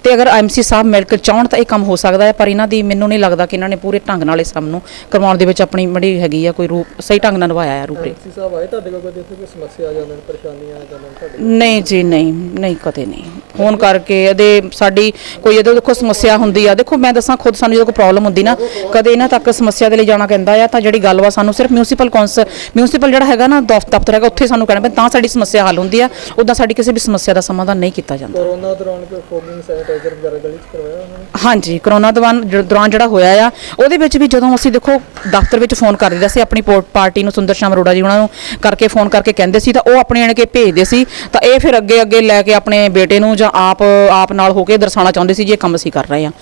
ਤੇ ਅਗਰ ਐਮਸੀ ਸਾਹਿਬ ਮਿਲ ਕੇ ਚਾਹਣ ਤਾਂ ਇਹ ਕੰਮ ਹੋ ਸਕਦਾ ਹੈ ਪਰ ਇਹਨਾਂ ਦੀ ਮੈਨੂੰ ਨਹੀਂ ਲੱਗਦਾ ਕਿ ਇਹਨਾਂ ਨੇ ਪੂਰੇ ਢੰਗ ਨਾਲ ਇਸ ਕੰਮ ਨੂੰ ਕਰਵਾਉਣ ਦੇ ਵਿੱਚ ਆਪਣੀ ਬੜੀ ਹੈਗੀ ਆ ਕੋਈ ਰੂਪ ਸਹੀ ਢੰਗ ਨਾਲ ਨਿਭਾਇਆ ਆ ਰੂਪਰੇ ਐਮਸੀ ਸਾਹਿਬ ਆਏ ਤੁਹਾਡੇ ਕੋਲ ਕੋਈ ਇੱਥੇ ਕੋਈ ਸਮੱਸਿਆ ਆ ਜਾਂਦੇ ਪਰੇਸ਼ਾਨੀਆਂ ਆ ਜਾਂਦੀਆਂ ਤੁਹਾਡੇ ਨਹੀਂ ਜੀ ਨਹੀਂ ਨਹੀਂ ਕਦੇ ਨਹੀਂ। ਫੋਨ ਕਰਕੇ ਇਹਦੇ ਸਾਡੀ ਕੋਈ ਇਹਦੇ ਦੇਖੋ ਸਮੱਸਿਆ ਹੁੰਦੀ ਆ। ਦੇਖੋ ਮੈਂ ਦੱਸਾਂ ਖੁਦ ਸਾਨੂੰ ਜਦੋਂ ਕੋਈ ਪ੍ਰੋਬਲਮ ਹੁੰਦੀ ਨਾ ਕਦੇ ਇਹਨਾਂ ਤੱਕ ਸਮੱਸਿਆ ਦੇ ਲਈ ਜਾਣਾ ਪੈਂਦਾ ਆ ਤਾਂ ਜਿਹੜੀ ਗੱਲ ਵਾ ਸਾਨੂੰ ਸਿਰਫ ਮਿਊਨਿਸਪਲ ਕੌਂਸਲ ਮਿਊਨਿਸਪਲ ਜਿਹੜਾ ਹੈਗਾ ਨਾ ਦਫ਼- ਦਫ਼ਤਰ ਹੈਗਾ ਉੱਥੇ ਸਾਨੂੰ ਕਹਿਣਾ ਪੈਂਦਾ ਤਾਂ ਸਾਡੀ ਸਮੱਸਿਆ ਹੱਲ ਹੁੰਦੀ ਆ। ਉਦਾਂ ਸਾਡੀ ਕਿਸੇ ਵੀ ਸਮੱਸਿਆ ਦਾ ਸਮਾਧਾਨ ਨਹੀਂ ਕੀਤਾ ਜਾਂਦਾ। ਕੋਰੋਨਾ ਦੌਰਾਨ ਕੋਈ ਫੋਗਿੰਗ ਸੈਨੀਟਾਈਜ਼ਰ ਵਗੈਰਾ ਗਲੀ 'ਚ ਕਰਵਾਇਆ ਉਹਨਾਂ ਨੇ? ਹਾਂਜੀ ਕਰੋਨਾ ਦੌਰਾਨ ਜ- ਦੌਰਾਨ ਜਿਹੜਾ ਹੋਇਆ ਆ ਉਹਦੇ ਵਿੱਚ ਵੀ ਜਦੋਂ ਅਸੀਂ ਦੇਖੋ ਦਫ਼ਤਰ ਵਿੱਚ ਫੋਨ ਕਰ ਦਿੰਦੇ ਸੀ ਆਪਣੀ ਪਾਰਟੀ ਨੂੰ ਸੁੰਦਰ ਸ਼ਾਮ ਅਰੋੜਾ ਜੀ ਉਹਨਾਂ ਨੂੰ ਕਰਕੇ ਫੋਨ ਕਰਕੇ ਕਹਿੰਦੇ ਸੀ ਤਾਂ ਉਹ ਆਪਣੇ ਆਣ ਕੇ ਭੇਜਦੇ ਸੀ। ਤਾਂ ਇਹ ਫਿਰ ਅੱਗੇ ਅੱਗੇ ਲੈ ਕੇ ਆਪਣੇ ਬੇਟੇ ਨੂੰ ਜਾਂ ਆਪ ਆਪ ਨਾਲ ਹੋ ਕੇ ਦਰਸਾਉਣਾ ਚਾਹੁੰਦੇ ਸੀ ਜੀ ਇਹ ਕੰਮ ਅਸੀਂ ਕਰ ਰਹੇ ਹਾਂ।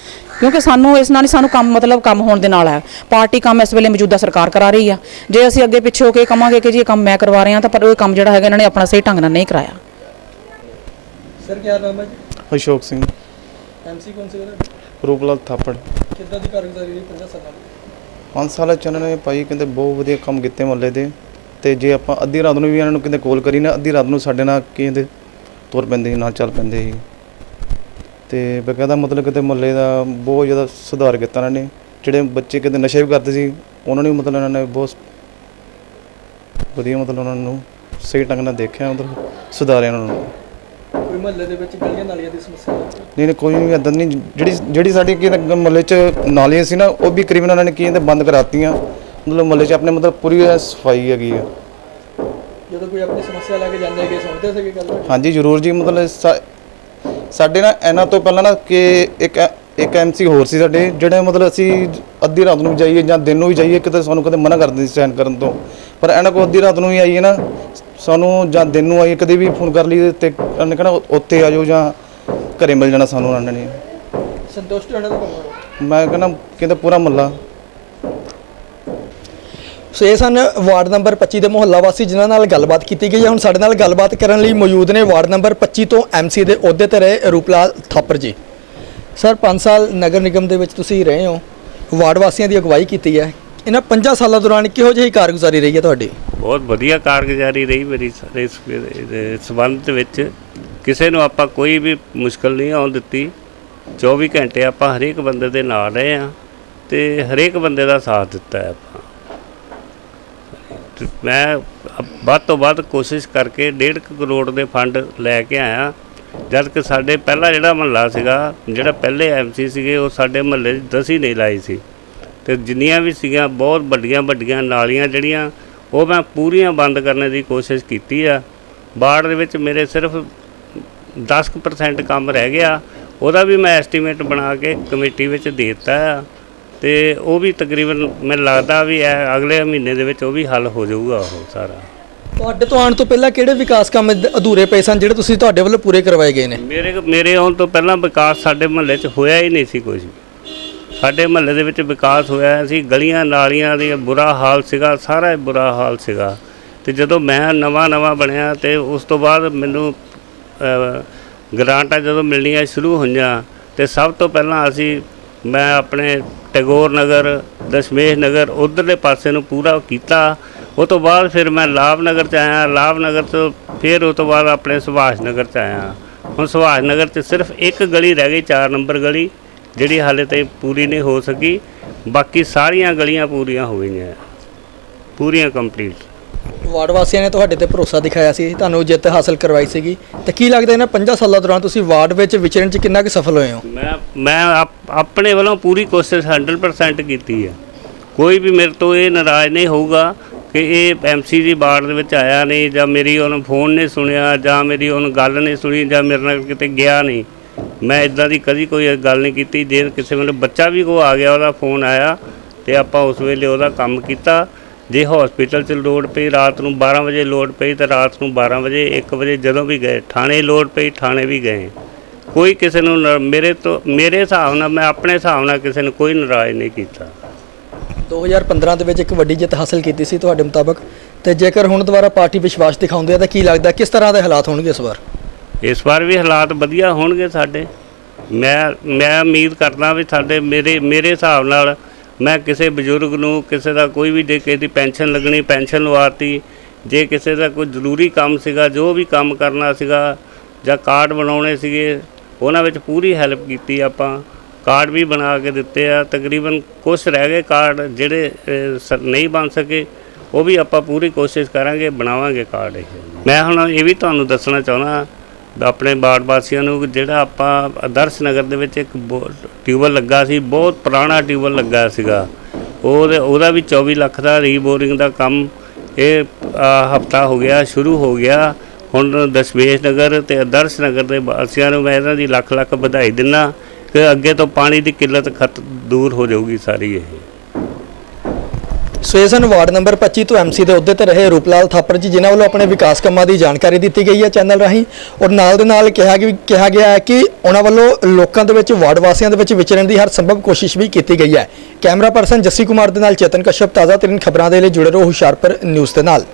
ਕਿਉਂਕਿ ਸਾਨੂੰ ਇਸ ਨਾਲ ਹੀ ਸਾਨੂੰ ਕੰਮ ਮਤਲਬ ਕੰਮ ਹੋਣ ਦੇ ਨਾਲ ਹੈ। ਪਾਰਟੀ ਕੰਮ ਇਸ ਵੇਲੇ ਮੌਜੂਦਾ ਸਰਕਾਰ ਕਰਾ ਰਹੀ ਆ। ਜੇ ਅਸੀਂ ਅੱਗੇ ਪਿੱਛੇ ਹੋ ਕੇ ਕਵਾਂਗੇ ਕਿ ਜੀ ਇਹ ਕੰਮ ਮੈਂ ਕਰਵਾ ਰਿਹਾ ਤਾਂ ਪਰ ਉਹ ਕੰਮ ਜਿਹੜਾ ਹੈਗਾ ਇਹਨਾਂ ਨੇ ਆਪਣਾ ਸਹੀ ਢੰਗ ਨਾਲ ਨਹੀਂ ਕਰਾਇਆ। ਸਰ ਕੀ ਨਾਮ ਹੈ ਜੀ? ਅਸ਼ੋਕ ਸਿੰਘ। ਐਮਸੀ ਕੌਣ ਸੀ ਉਹਦਾ? ਰੂਪਲਾਲ ਥਾਪੜ। ਕਿੱਦਾਂ ਦੀ ਕਾਰਗੁਜ਼ਾਰੀ ਰਹੀ 50 ਸਾਲਾਂ ਦੀ? ਪੰਜ ਸਾਲਾਂ ਚ ਇਹਨਾਂ ਨੇ ਭਾਈ ਕਹਿੰਦੇ ਬਹੁਤ ਵਧੀਆ ਕੰਮ ਕੀਤੇ ਮੁਹੱਲੇ ਦੇ। ਤੇ ਜੇ ਆਪਾਂ ਅੱਧੀ ਰਾਤ ਨੂੰ ਵੀ ਇਹਨਾਂ ਨੂੰ ਕਿਤੇ ਕਾਲ ਕਰੀ ਨਾ ਅੱਧੀ ਰਾਤ ਨੂੰ ਸਾਡੇ ਨਾਲ ਕਹਿੰਦੇ ਤੁਰ ਪੈਂਦੇ ਸੀ ਨਾਲ ਚੱਲ ਪੈਂਦੇ ਸੀ। ਤੇ ਬਕਾਇਦਾ ਮਤਲਬ ਕਿਤੇ ਮੁਹੱਲੇ ਦਾ ਬਹੁਤ ਜ਼ਿਆਦਾ ਸੁਧਾਰ ਕੀਤਾ ਇਹਨਾਂ ਨੇ ਜਿਹੜੇ ਬੱਚੇ ਕਿਤੇ ਨਸ਼ੇ ਵੀ ਕਰਦੇ ਸੀ ਉਹਨਾਂ ਨੂੰ ਮਤਲਬ ਇਹਨਾਂ ਨੇ ਬਹੁਤ ਵਧੀਆ ਮਤਲਬ ਉਹਨਾਂ ਨੂੰ ਸਹੀ ਢੰਗ ਨਾਲ ਦੇਖਿਆ ਮਤਲਬ ਸੁਧਾਰਿਆ ਉਹਨਾਂ ਨੂੰ। ਕੋਈ ਮਹੱਲੇ ਦੇ ਵਿੱਚ ਗਲੀਆਂ ਨਾਲੀਆਂ ਦੀ ਸਮੱਸਿਆ? ਨਹੀਂ ਨਹੀਂ ਕੋਈ ਵੀ ਇਦਾਂ ਨਹੀਂ ਜਿਹੜੀ ਜਿਹੜੀ ਸਾਡੀ ਕੀ ਮਹੱਲੇ 'ਚ ਨਾਲੀਆਂ ਸੀ ਨਾ ਉਹ ਵੀ ਕਰੀਬਨ ਉਹਨਾਂ ਨੇ ਕੀ ਕਹਿੰਦੇ ਬੰਦ ਕਰਾਤੀਆਂ। ਮਤਲਬ ਮਹੱਲੇ 'ਚ ਆਪਣੇ ਮਤਲਬ ਪੂਰੀ ਸਫ਼ਾਈ ਹੈਗੀ ਆ। ਜਦੋਂ ਕੋਈ ਆਪਣੀ ਸਮੱਸਿਆ ਲੈ ਕੇ ਜਾਂਦੇ ਹੈਗੇ ਸੁਣਦੇ ਸੀਗੇ ਗੱਲ? ਹਾਂਜੀ ਜ਼ਰੂਰ ਜੀ ਮਤਲਬ ਸਾਡੇ ਨਾ ਇਹਨਾਂ ਤੋਂ ਪਹਿਲਾਂ ਨਾ ਕਿ ਇੱਕ ਇੱਕ ਐਮਸੀ ਹੋਰ ਸੀ ਸਾਡੇ ਜਿਹੜੇ ਮਤਲਬ ਅਸੀਂ ਅੱਧੀ ਰਾਤ ਨੂੰ ਜਾਈਏ ਜਾਂ ਦਿਨ ਨੂੰ ਵੀ ਜਾਈਏ ਕਿਤੇ ਸਾਨੂੰ ਕਦੇ ਮਨਾ ਕਰ ਦਿੰਦੇ ਸੀ ਸੈਨ ਕਰਨ ਤੋਂ। ਪਰ ਇਹਨਾਂ ਕੋਲ ਅੱਧੀ ਰਾਤ ਨੂੰ ਵੀ ਆਈਏ ਨਾ ਸਾਨੂੰ ਜਾਂ ਦਿਨ ਨੂੰ ਆਈਏ ਕਦੇ ਵੀ ਫੋਨ ਕਰ ਲਈ ਤੇ ਇਹਨਾਂ ਨੇ ਕਹਿਣਾ ਉੱਥੇ ਆ ਜਾਓ ਜਾਂ ਘਰੇ ਮਿਲ ਜਾਣਾ ਸਾਨੂੰ ਉਹਨਾਂ ਨੇ। ਸੰਤੁਸ਼ਟ ਹੋਣਾ ਹੈ ਮੈਂ ਕਹਿੰਦਾ ਕਹਿੰਦਾ ਪੂਰਾ ਮੱਲਾ ਸੋ ਇਹ ਸਨ ਵਾਰਡ ਨੰਬਰ 25 ਦੇ ਮੁਹੱਲਾ ਵਾਸੀ, ਜਿਨ੍ਹਾਂ ਨਾਲ ਗੱਲਬਾਤ ਕੀਤੀ ਗਈ ਹੈ। ਹੁਣ ਸਾਡੇ ਨਾਲ ਗੱਲਬਾਤ ਕਰਨ ਲਈ ਮੌਜੂਦ ਨੇ ਵਾਰਡ ਨੰਬਰ 25 ਤੋਂ ਐਮਸੀ ਦੇ ਅਹੁਦੇ ਤੇ ਰਹੇ ਰੂਪਲਾਲ ਥਾਪਰ ਜੀ। ਸਰ 5 ਸਾਲ ਨਗਰ ਨਿਗਮ ਦੇ ਵਿੱਚ ਤੁਸੀਂ ਰਹੇ ਹੋ। ਵਾਰਡ ਵਾਸੀਆਂ ਦੀ ਅਗਵਾਈ ਕੀਤੀ ਹੈ। ਇਹਨਾਂ 5 ਸਾਲਾਂ ਦੌਰਾਨ ਕਿਹੋ ਜਿਹੀ ਕਾਰਗੁਜ਼ਾਰੀ ਰਹੀ ਹੈ ਤੁਹਾਡੀ? ਬਹੁਤ ਵਧੀਆ ਕਾਰਗੁਜ਼ਾਰੀ ਰਹੀ ਮੇਰੀ ਸਾਰੇ, ਇਸ ਸੰਬੰਧ ਵਿੱਚ। ਕਿਸੇ ਨੂੰ ਆਪਾਂ ਕੋਈ ਵੀ ਮੁਸ਼ਕਲ ਨਹੀਂ ਆਉਣ ਦਿੱਤੀ। 24 ਘੰਟੇ ਆਪਾਂ ਹਰੇਕ ਬੰਦੇ ਦੇ ਨਾਲ ਰਹੇ ਆ ਤੇ ਹਰੇਕ ਬੰਦੇ ਦਾ ਸਾਥ ਦਿੱਤਾ ਹੈ ਆਪਾਂ। ਮੈਂ ਵੱਧ ਤੋਂ ਵੱਧ ਕੋਸ਼ਿਸ਼ ਕਰਕੇ 1.5 ਕਰੋੜ ਦੇ ਫੰਡ ਲੈ ਕੇ ਆਇਆ। ਜਦ ਕਿ ਸਾਡੇ ਪਹਿਲਾ ਜਿਹੜਾ ਮਹੱਲਾ ਸੀਗਾ, ਜਿਹੜਾ ਪਹਿਲੇ ਐਮਸੀ ਸੀਗੇ, ਉਹ ਸਾਡੇ ਮਹੱਲੇ 'ਚ ਦਸੀ ਨਹੀਂ ਲਾਈ ਸੀ। ਤੇ ਜਿੰਨੀਆਂ ਵੀ ਸੀਗੀਆਂ, ਬਹੁਤ ਵੱਡੀਆਂ ਵੱਡੀਆਂ ਨਾਲੀਆਂ ਜਿਹੜੀਆਂ, ਉਹ ਮੈਂ ਪੂਰੀਆਂ ਬੰਦ ਕਰਨ ਦੀ ਕੋਸ਼ਿਸ਼ ਕੀਤੀ ਆ। ਬਾੜ ਦੇ ਵਿੱਚ ਮੇਰੇ ਸਿਰਫ 10% ਕੰਮ ਰਹਿ ਗਿਆ। ਉਹਦਾ ਵੀ ਮੈਂ ਐਸਟੀਮੇਟ ਬਣਾ ਕੇ ਕਮੇਟੀ ਵਿੱਚ ਦੇ ਦਿੱਤਾ ਆ। ਤੇ ਉਹ ਵੀ ਤਕਰੀਬਨ ਮੈਨੂੰ ਲੱਗਦਾ ਵੀ ਇਹ ਅਗਲੇ ਮਹੀਨੇ ਦੇ ਵਿੱਚ ਉਹ ਵੀ ਹੱਲ ਹੋ ਜਾਊਗਾ ਉਹ ਸਾਰਾ। ਤੁਹਾਡੇ ਤੋਂ ਆਉਣ ਤੋਂ ਪਹਿਲਾਂ ਕਿਹੜੇ ਵਿਕਾਸ ਕੰਮ ਅਧੂਰੇ ਪਏ ਸਨ ਜਿਹੜੇ ਤੁਸੀਂ ਤੁਹਾਡੇ ਵੱਲੋਂ ਪੂਰੇ ਕਰਵਾਏ ਗਏ ਨੇ? ਮੇਰੇ ਮੇਰੇ ਆਉਣ ਤੋਂ ਪਹਿਲਾਂ ਵਿਕਾਸ ਸਾਡੇ ਮਹੱਲੇ 'ਚ ਹੋਇਆ ਹੀ ਨਹੀਂ ਸੀ ਕੁਝ ਸਾਡੇ ਮਹੱਲੇ ਦੇ ਵਿੱਚ ਵਿਕਾਸ ਹੋਇਆ ਸੀ ਗਲੀਆਂ ਨਾਲੀਆਂ ਦੀ ਬੁਰਾ ਹਾਲ ਸੀਗਾ ਸਾਰਾ ਹੀ ਬੁਰਾ ਹਾਲ ਸੀਗਾ। ਤੇ ਜਦੋਂ ਮੈਂ ਨਵਾਂ ਨਵਾਂ ਬਣਿਆ ਤੇ ਉਸ ਤੋਂ ਬਾਅਦ ਮੈਨੂੰ ਅ, ਗ੍ਰਾਂਟਾਂ ਜਦੋਂ ਮਿਲਣੀਆਂ ਸ਼ੁਰੂ ਹੋਈਆਂ ਤੇ ਸਭ ਤੋਂ ਪਹਿਲਾਂ ਅਸੀਂ ਮੈਂ ਆਪਣੇ ਟੈਗੋਰ ਨਗਰ, ਦਸ਼ਮੇਸ਼ ਨਗਰ ਉਧਰਲੇ ਪਾਸੇ ਨੂੰ ਪੂਰਾ ਕੀਤਾ। ਉਹ ਤੋਂ ਬਾਅਦ ਫਿਰ ਮੈਂ ਲਾਭ ਨਗਰ ਚ ਆਇਆ। ਲਾਭ ਨਗਰ ਤੋਂ ਫਿਰ ਉਹ ਤੋਂ ਬਾਅਦ ਆਪਣੇ ਸੁਭਾਸ਼ ਨਗਰ ਚ ਆਇਆ। ਹੁਣ ਸੁਭਾਸ਼ ਨਗਰ ਚ ਸਿਰਫ ਇੱਕ ਗਲੀ ਰਹਿ ਗਈ 4 ਨੰਬਰ ਗਲੀ, ਜਿਹੜੀ ਹਾਲੇ ਤਾਈਂ ਪੂਰੀ ਨਹੀਂ ਹੋ ਸਕੀ। ਬਾਕੀ ਸਾਰੀਆਂ ਗਲੀਆਂ ਪੂਰੀਆਂ ਹੋ ਗਈਆਂ। ਪੂਰੀਆਂ ਕੰਪਲੀਟ ਵਾਰਡ ਵਾਸੀਆਂ ਨੇ ਤੁਹਾਡੇ ਤੇ ਭਰੋਸਾ ਦਿਖਾਇਆ ਸੀ, ਤੁਹਾਨੂੰ ਜਿੱਤ ਹਾਸਲ ਕਰਵਾਈ ਸੀਗੀ। ਤੇ ਕੀ ਲੱਗਦਾ ਇਹਨਾਂ 5 ਸਾਲਾਂ ਦੌਰਾਨ ਤੁਸੀਂ ਵਾਰਡ ਵਿੱਚ ਵਿਚਰਨ 'ਚ ਕਿੰਨਾ ਕੁ ਸਫਲ ਹੋਏ ਹੋ? ਮੈਂ ਮੈਂ ਆਪ- ਆਪਣੇ ਵੱਲੋਂ ਪੂਰੀ ਕੋਸ਼ਿਸ਼ 100% ਕੀਤੀ ਹੈ ਕੋਈ ਵੀ ਮੇਰੇ ਤੋਂ ਇਹ ਨਾਰਾਜ਼ ਨਹੀਂ ਹੋਊਗਾ ਕਿ ਇਹ ਐਮਸੀ ਦੀ ਬਾੜ ਦੇ ਵਿੱਚ ਆਇਆ ਨਹੀਂ, ਜਾਂ ਮੇਰੀ ਉਹਨੂੰ ਫੋਨ ਨਹੀਂ ਸੁਣਿਆ, ਜਾਂ ਮੇਰੀ ਉਹਨੂੰ ਗੱਲ ਨਹੀਂ ਸੁਣੀ, ਜਾਂ ਮੇਰੇ ਨਾਲ ਕਿਤੇ ਗਿਆ ਨਹੀਂ। ਮੈਂ ਇਦਾਂ ਦੀ ਕਦੀ ਕੋਈ ਗੱਲ ਨਹੀਂ ਕੀਤੀ। ਜੇ ਕਿਸੇ ਵੇਲੇ ਬੱਚਾ ਵੀ ਕੋ ਆ ਗਿਆ, ਉਹਦਾ ਫੋਨ ਆਇਆ ਤੇ ਆਪਾਂ ਉਸ ਵੇਲੇ ਉਹਦਾ ਕੰਮ ਕੀਤਾ। ਜੇ ਹਸਪੀਟਲ 'ਚ ਲੋੜ ਪਈ ਰਾਤ ਨੂੰ 12 ਵਜੇ ਲੋੜ ਪਈ ਤਾਂ ਰਾਤ ਨੂੰ 12 ਵਜੇ 1 ਵਜੇ ਜਦੋਂ ਵੀ ਗਏ ਥਾਣੇ ਲੋੜ ਪਈ ਥਾਣੇ ਵੀ ਗਏ। ਕੋਈ ਕਿਸੇ ਨੂੰ ਮੇਰੇ ਤੋਂ ਮੇਰੇ ਹਿਸਾਬ ਨਾਲ ਮੈਂ ਆਪਣੇ ਹਿਸਾਬ ਨਾਲ ਕਿਸੇ ਨੂੰ ਕੋਈ ਨਾਰਾਜ਼ ਨਹੀਂ ਕੀਤਾ। 2015 ਦੇ ਵਿੱਚ ਇੱਕ ਵੱਡੀ ਜਿੱਤ ਹਾਸਲ ਕੀਤੀ ਸੀ ਤੁਹਾਡੇ ਮੁਤਾਬਕ ਤੇ ਜੇਕਰ ਹੁਣ ਦੁਬਾਰਾ ਪਾਰਟੀ ਵਿਸ਼ਵਾਸ ਦਿਖਾਉਂਦੀ ਹੈ ਤਾਂ ਕੀ ਲੱਗਦਾ ਕਿਸ ਤਰ੍ਹਾਂ ਦੇ ਹਾਲਾਤ ਹੋਣਗੇ ਇਸ ਵਾਰ? ਇਸ ਵਾਰ ਵੀ ਹਾਲਾਤ ਵਧੀਆ ਹੋਣਗੇ ਸਾਡੇ। ਮੈਂ ਮੈਂ ਉਮੀਦ ਕਰਦਾ ਵੀ ਸਾਡੇ ਮੇਰੇ ਮੇਰੇ ਹਿਸਾਬ ਨਾਲ ਮੈਂ ਕਿਸੇ ਬਜ਼ੁਰਗ ਨੂੰ ਕਿਸੇ ਦਾ ਕੋਈ ਵੀ ਦੇ ਕਿਸੇ ਦੀ ਪੈਨਸ਼ਨ ਲੱਗਣੀ, ਪੈਨਸ਼ਨ ਲਵਾਤੀ, ਜੇ ਕਿਸੇ ਦਾ ਕੋਈ ਜ਼ਰੂਰੀ ਕੰਮ ਸੀਗਾ, ਜੋ ਵੀ ਕੰਮ ਕਰਨਾ ਸੀਗਾ, ਜਾਂ ਕਾਰਡ ਬਣਾਉਣੇ ਸੀਗੇ, ਉਹਨਾਂ ਵਿੱਚ ਪੂਰੀ ਹੈਲਪ ਕੀਤੀ ਆਪਾਂ। ਕਾਰਡ ਵੀ ਬਣਾ ਕੇ ਦਿੱਤੇ ਆ। ਤਕਰੀਬਨ ਕੁਝ ਰਹਿ ਗਏ ਕਾਰਡ, ਜਿਹੜੇ ਸ- ਨਹੀਂ ਬਣ ਸਕੇ, ਉਹ ਵੀ ਆਪਾਂ ਪੂਰੀ ਕੋਸ਼ਿਸ਼ ਕਰਾਂਗੇ, ਬਣਾਵਾਂਗੇ ਕਾਰਡ ਇਹ। ਮੈਂ ਹੁਣ ਇਹ ਵੀ ਤੁਹਾਨੂੰ ਦੱਸਣਾ ਚਾਹੁੰਦਾ ਆਪਣੇ ਬਾੜ ਵਾਸੀਆਂ ਨੂੰ ਕਿ ਜਿਹੜਾ ਆਪਾਂ ਆਦਰਸ਼ ਨਗਰ ਦੇ ਵਿੱਚ ਇੱਕ ਬੋ- ਟਿਊਬਲ ਲੱਗਾ ਸੀ, ਬਹੁਤ ਪੁਰਾਣਾ ਟਿਊਬਲ ਲੱਗਾ ਸੀਗਾ। ਉਹਦੇ ਉਹਦਾ ਵੀ 24 ਲੱਖ ਦਾ ਰੀਬੋਰਿੰਗ ਦਾ ਕੰਮ ਇਹ ਹਫਤਾ ਹੋ ਗਿਆ, ਸ਼ੁਰੂ ਹੋ ਗਿਆ। ਹੁਣ ਦਸ਼ਮੇਸ਼ ਨਗਰ ਤੇ ਆਦਰਸ਼ ਨਗਰ ਦੇ ਵਾਸੀਆਂ ਨੂੰ ਮੈਂ ਇਹਨਾਂ ਦੀ ਲੱਖ ਲੱਖ ਵਧਾਈ ਦਿੰਦਾ ਕਿ ਅੱਗੇ ਤੋਂ ਪਾਣੀ ਦੀ ਕਿੱਲਤ ਖਤ ਦੂਰ ਹੋ ਜਾਊਗੀ ਸਾਰੀ ਇਹ। ਸੋ ਸਨ ਵਾਰਡ ਨੰਬਰ 25 ਤੋਂ ਐਮਸੀ ਦੇ ਅਹੁਦੇ ਤੇ ਰਹੇ ਰੂਪਲਾਲ ਥਾਪਰ ਜੀ, ਜਿਨ੍ਹਾਂ ਵੱਲੋਂ ਆਪਣੇ ਵਿਕਾਸ ਕੰਮਾਂ ਦੀ ਜਾਣਕਾਰੀ ਦਿੱਤੀ ਗਈ ਹੈ ਚੈਨਲ ਰਾਹੀਂ। ਔਰ ਨਾਲ ਦੇ ਨਾਲ ਕਿਹਾ ਕਿ ਕਿਹਾ ਗਿਆ ਹੈ ਕਿ ਉਹਨਾਂ ਵੱਲੋਂ ਲੋਕਾਂ ਦੇ ਵਿੱਚ, ਵਾਰਡ ਵਾਸੀਆਂ ਦੇ ਵਿੱਚ ਵਿਚਰਨ ਦੀ ਹਰ ਸੰਭਵ ਕੋਸ਼ਿਸ਼ ਵੀ ਕੀਤੀ ਗਈ ਹੈ। ਕੈਮਰਾ ਪਰਸਨ ਜੱਸੀ ਕੁਮਾਰ ਦੇ ਨਾਲ ਚੇਤਨ ਕਸ਼ਪ ਤਾਜ਼ਾ ਤਰੀਨ ਖਬਰਾਂ ਦੇ ਲਈ ਜੁੜੇ ਰਹੋ ਹੁਸ਼ਿਆਰਪੁਰ ਨਿਊਜ਼ ਦੇ ਨਾਲ।